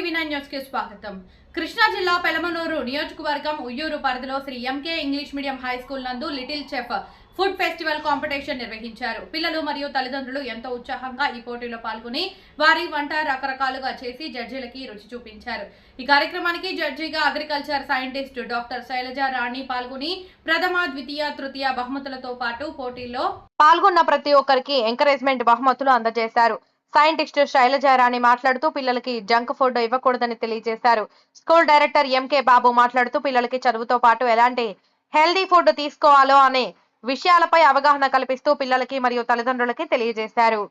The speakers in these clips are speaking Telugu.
టీవీ నైన్ న్యూస్కి స్వాగతం. కృష్ణా జిల్లా పెలమనూరు నియోజకవర్గం ఉయ్యూరు పరిధిలో Sri MK English medium high school నందు little chef food festival competition నిర్వహించారు. పిల్లలు మరియు తల్లిదండ్రులు ఎంతో ఉత్సాహంగా ఈ పోటీలో పాల్గొని వారి వంట రకరకాలుగా చేసి జడ్జీలకి రుచి చూపించారు. ఈ కార్యక్రమానికి జడ్జిగా agriculture scientist doctor Sailaja Rani పాల్గొని ప్రథమ ద్వితీయ తృతీయ బహుమతులతో పాటు పోటీలో పాల్గొన్న ప్రతి ఒక్కరికి ఎంకరేజ్మెంట్ బహుమతులు అందజేశారు. సైంటిస్ట్ శైలజారాణి మాట్లాడుతూ పిల్లలకి జంక్ ఫుడ్ ఇవ్వకూడదని తెలియజేశారు. స్కూల్ డైరెక్టర్ ఎంకే బాబు మాట్లాడుతూ పిల్లలకి చదువుతో పాటు ఎలాంటి హెల్దీ ఫుడ్ తీసుకోవాలో అనే విషయాలపై అవగాహన కల్పిస్తూ పిల్లలకి మరియు తల్లిదండ్రులకి తెలియజేశారు.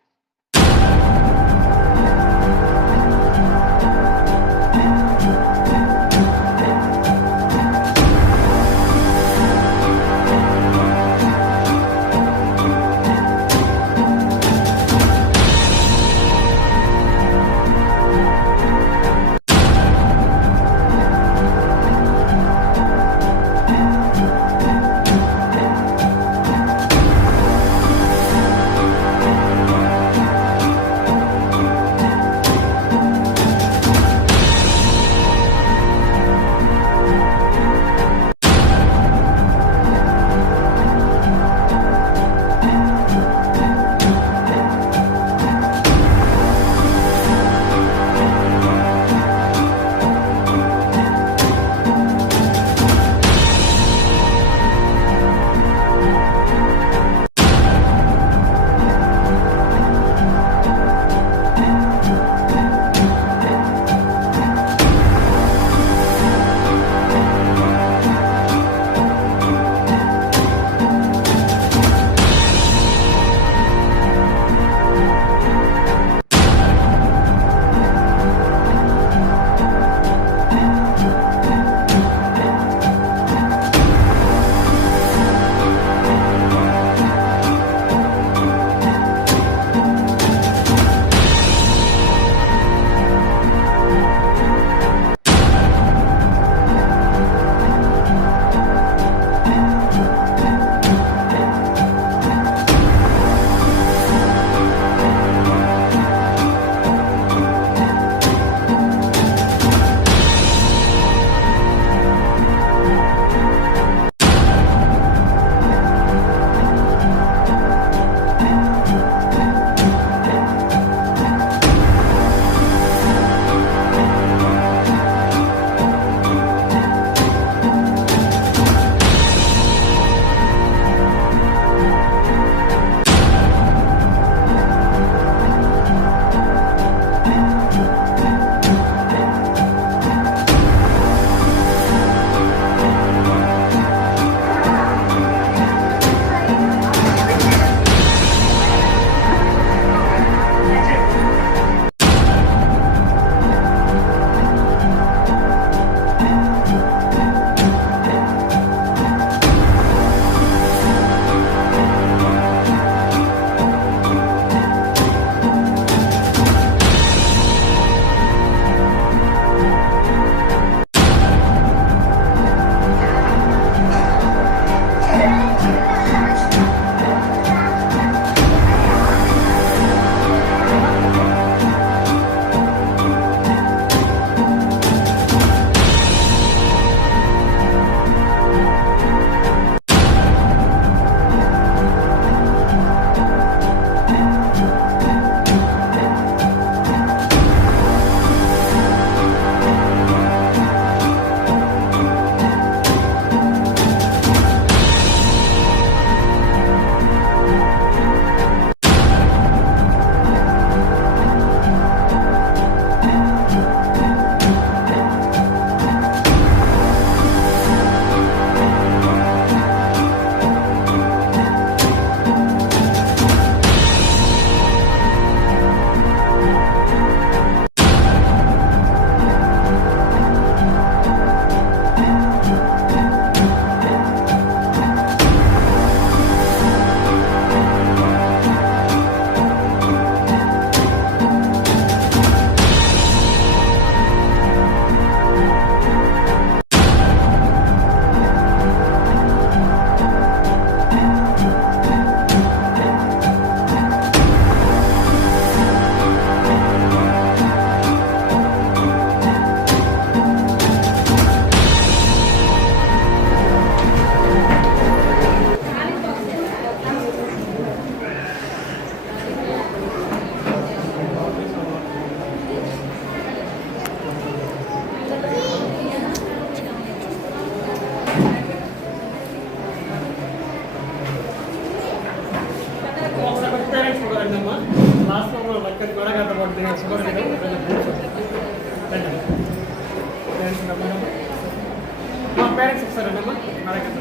স্যারের নাম্বার আর একটা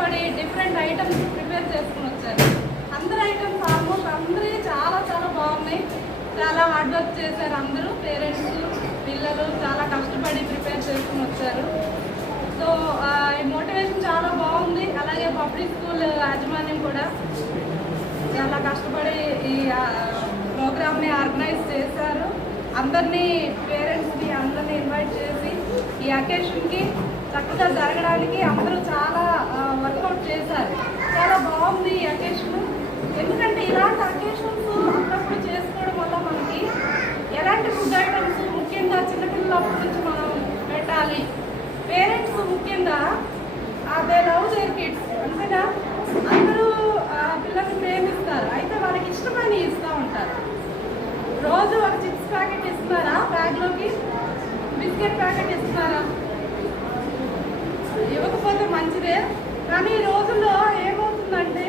ఎంతో డిఫరెంట్ ఐటమ్స్ ప్రిపేర్ చేసుకుని వచ్చారు. అందరు ఐటమ్స్ ఆల్మోస్ట్ అందరి చాలా చాలా బాగున్నాయి. చాలా హార్డ్ వర్క్ చేశారు అందరూ. పేరెంట్స్ పిల్లలు చాలా కష్టపడి ప్రిపేర్ చేసుకుని వచ్చారు. సో ఈ మోటివేషన్ చాలా బాగుంది. అలాగే పబ్లిక్ స్కూల్ యాజమాన్యం కూడా చాలా కష్టపడి ఈ ప్రోగ్రామ్ని ఆర్గనైజ్ చేశారు. అందరినీ పేరెంట్స్ని అందరినీ ఇన్వైట్ చేసి అకేషన్కి చక్కగా జరగడానికి అందరూ చాలా వర్కౌట్ చేశారు. చాలా బాగుంది ఈ అకేషన్ ఎందుకంటే ఇలాంటి అకేషన్స్ అప్పుడప్పుడు చేసుకోవడం వల్ల మనకి ఎలాంటి ఫుడ్ ఐటమ్స్ ముఖ్యంగా చిన్నపిల్లలప్పటి నుంచి మనం పెట్టాలి. పేరెంట్స్ ముఖ్యంగా దే లవ్ దేర్ కిడ్స్ అంతేనా? అందరూ ఆ, పిల్లల్ని ప్రేమిస్తారు అయితే వాళ్ళకి ఇష్టమైన ఇస్తూ ఉంటారు రోజు ఒక చిప్స్ ప్యాకెట్ ఇస్తున్నారా బ్యాగ్లోకి బిస్కెట్ ప్యాకెట్ ఇస్తున్నారా ఇవ్వకపోతే మంచిదే కానీ ఈ రోజుల్లో ఏమవుతుందంటే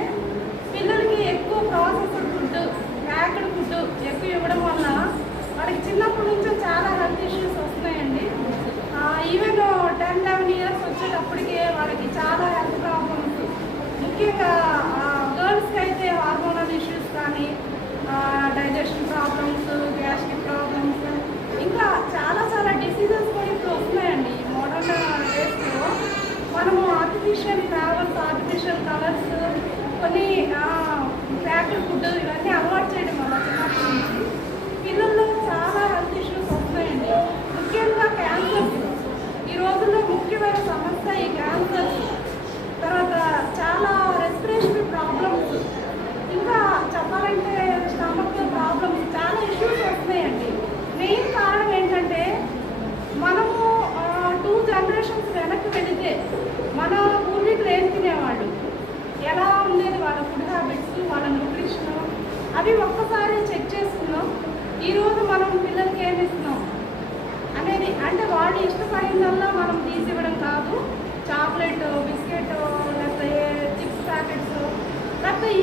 పిల్లలకి ఎక్కువ ప్రాసెస్డ్ ఫుడ్ ప్యాక్డ్ ఫుడ్ ఎక్కువ ఇవ్వడం వల్ల వాళ్ళకి చిన్నప్పటి నుంచే చాలా హెల్త్ ఇష్యూస్ వస్తున్నాయండి ఈవెన్ టెన్ లెవెన్ ఇయర్స్ వచ్చేటప్పటికే వాళ్ళకి చాలా హెల్త్ ప్రాబ్లమ్స్ ముఖ్యంగా గర్ల్స్కి అయితే హార్మోనల్ ఇష్యూస్ కానీ డైజెషన్ ప్రాబ్లమ్స్ గ్యాస్ట్రిక్ ప్రాబ్లమ్స్ ఇంకా చాలా చాలా డిసీజెస్ కూడా ఇప్పుడు వస్తున్నాయండి ఈ మోడర్న్ డేస్లో మనము ఆర్టిఫిషియల్ ఫ్లేవర్స్ ఆర్టిఫిషియల్ కలర్స్ కొన్ని ప్యాకెట్ ఫుడ్ ఇవన్నీ అలవాటు చేయడం వల్ల చిన్నప్పటి నుంచి. పిల్లల్లో చాలా హెల్త్ ఇష్యూస్ వస్తాయండి. ముఖ్యంగా క్యాన్సర్స్ ఈ రోజుల్లో ముఖ్యమైన సమస్య ఈ క్యాన్సర్స్ తర్వాత చాలా రెస్పిరేషన్ ప్రాబ్లమ్స్ ఇంకా చెప్పాలంటే స్టమక్ ప్రాబ్లమ్స్ చాలా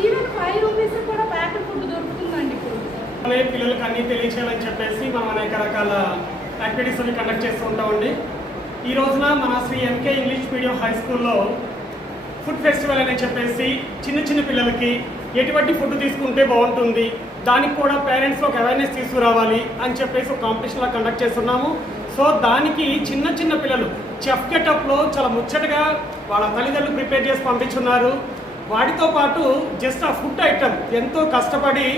ఈవెన్ ఫైవ్ రూపీస్ కూడా ప్యాకెట్ ఫుడ్ దొరుకుతుందండి ఇప్పుడు. అలాగే పిల్లలకి అన్ని తెలియచేయాలని చెప్పేసి మనం అనేక రకాల యాక్టివిటీస్ కండక్ట్ చేస్తూ ఉంటామండి ఈ రోజున మన Sri MK English medium high స్కూల్లో ఫుడ్ ఫెస్టివల్ అని చెప్పేసి చిన్న చిన్న పిల్లలకి ఎటువంటి ఫుడ్ తీసుకుంటే బాగుంటుంది దానికి కూడా పేరెంట్స్ ఒక అవేర్నెస్ తీసుకురావాలి అని చెప్పేసి ఒక కాంపిటీషన్లా కండక్ట్ చేస్తున్నాము. సో దానికి చిన్న చిన్న పిల్లలు చెఫ్ గెటప్లో చాలా ముచ్చటగా వాళ్ళ తల్లిదండ్రులు ప్రిపేర్ చేసి పంపించున్నారు. వాటితో పాటు జస్ట్ ఆ ఫుడ్ ఐటమ్ ఎంతో కష్టపడి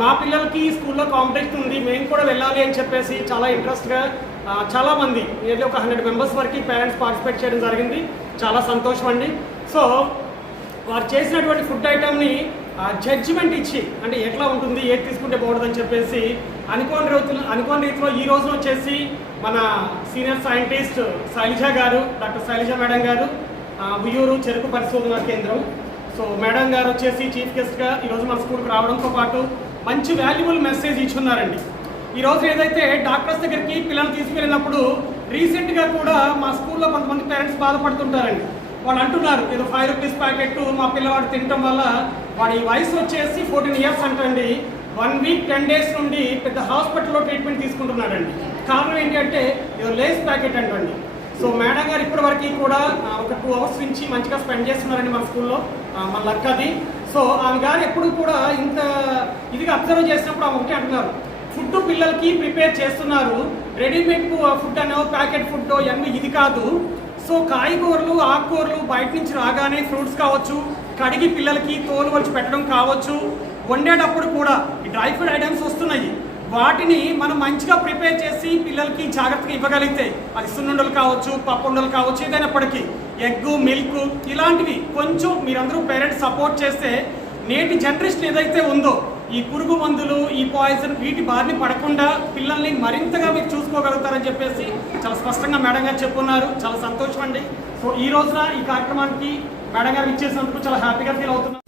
మా పిల్లలకి స్కూల్లో కాంపిటీషన్ ఉంది మేము కూడా వెళ్ళాలి అని చెప్పేసి చాలా ఇంట్రెస్ట్గా చాలామంది ఏదో ఒక హండ్రెడ్ మెంబర్స్ వరకు పేరెంట్స్ పార్టిసిపేట్ చేయడం జరిగింది. చాలా సంతోషం అండి. సో వారు చేసినటువంటి ఫుడ్ ఐటమ్ని జడ్జిమెంట్ ఇచ్చి అంటే ఎట్లా ఉంటుంది ఏది తీసుకుంటే బాగుంటుందని చెప్పేసి అనుకోని రోజులు అనుకోని రీతిలో ఈ రోజున వచ్చేసి మన సీనియర్ సైంటిస్ట్ శైలజ గారు డాక్టర్ శైలజ మేడం గారు ఆ, ఉయ్యూరు చెరుకు పరిశోధన కేంద్రం సో మేడం గారు వచ్చేసి చీఫ్ గెస్ట్గా ఈరోజు మన స్కూల్కి రావడంతో పాటు మంచి వాల్యుబుల్ మెసేజ్ ఇచ్చున్నారండి. ఈరోజు ఏదైతే డాక్టర్స్ దగ్గరికి పిల్లలు తీసుకెళ్ళినప్పుడు రీసెంట్గా కూడా మా స్కూల్లో కొంతమంది పేరెంట్స్ బాధపడుతుంటారండి. వాళ్ళు అంటున్నారు ఏదో ఫైవ్ రూపీస్ ప్యాకెట్ మా పిల్లవాడు తినటం వల్ల వాడి వయసు వచ్చేసి ఫోర్టీన్ ఇయర్స్ అంటండి. వన్ వీక్ టెన్ డేస్ నుండి పెద్ద హాస్పిటల్లో ట్రీట్మెంట్ తీసుకుంటున్నాడండి. కారణం ఏంటంటే ఏదో లేస్ ప్యాకెట్ అంటండి. సో మేడం గారు ఇప్పటి వరకు కూడా ఒక టూ అవర్స్ నుంచి మంచిగా స్పెండ్ చేస్తున్నారండి మన స్కూల్లో మన లక్ అది. సో ఆమె గారు ఎప్పుడు కూడా ఇంత ఇదిగా అబ్జర్వ్ చేసినప్పుడు ఆమె ఒకటి అంటున్నారు. ఫుడ్ పిల్లలకి ప్రిపేర్ చేస్తున్నారు. రెడీమేడ్ ఫుడ్ అనో ప్యాకెట్ ఫుడ్ ఇవన్నీ ఇది కాదు. సో కాయగూరలు ఆకుకూరలు బయట నుంచి రాగానే ఫ్రూట్స్ కావచ్చు కడిగి పిల్లలకి తోలు వచ్చి పెట్టడం కావచ్చు. వండేటప్పుడు కూడా ఈ డ్రై ఫ్రూట్ ఐటమ్స్ వస్తున్నాయి. వాటిని మనం మంచిగా ప్రిపేర్ చేసి పిల్లలకి జాగ్రత్తగా ఇవ్వగలిగితే అది సున్నుండలు కావచ్చు పప్పుండలు కావచ్చు ఏదైనప్పటికీ ఎగ్ మిల్క్ ఇలాంటివి కొంచెం మీరందరూ పేరెంట్స్ సపోర్ట్ చేస్తే నేటి జనరేషన్ ఏదైతే ఉందో ఈ పురుగు మందులు ఈ పాయిజన్ వీటి బారిని పడకుండా పిల్లల్ని మరింతగా మీరు చూసుకోగలుగుతారని చెప్పేసి చాలా స్పష్టంగా మేడం గారు చెప్పున్నారు. చాలా సంతోషం అండి సో ఈ రోజున ఈ కార్యక్రమానికి మేడం గారు ఇచ్చేసినందుకు చాలా హ్యాపీగా ఫీల్ అవుతున్నారు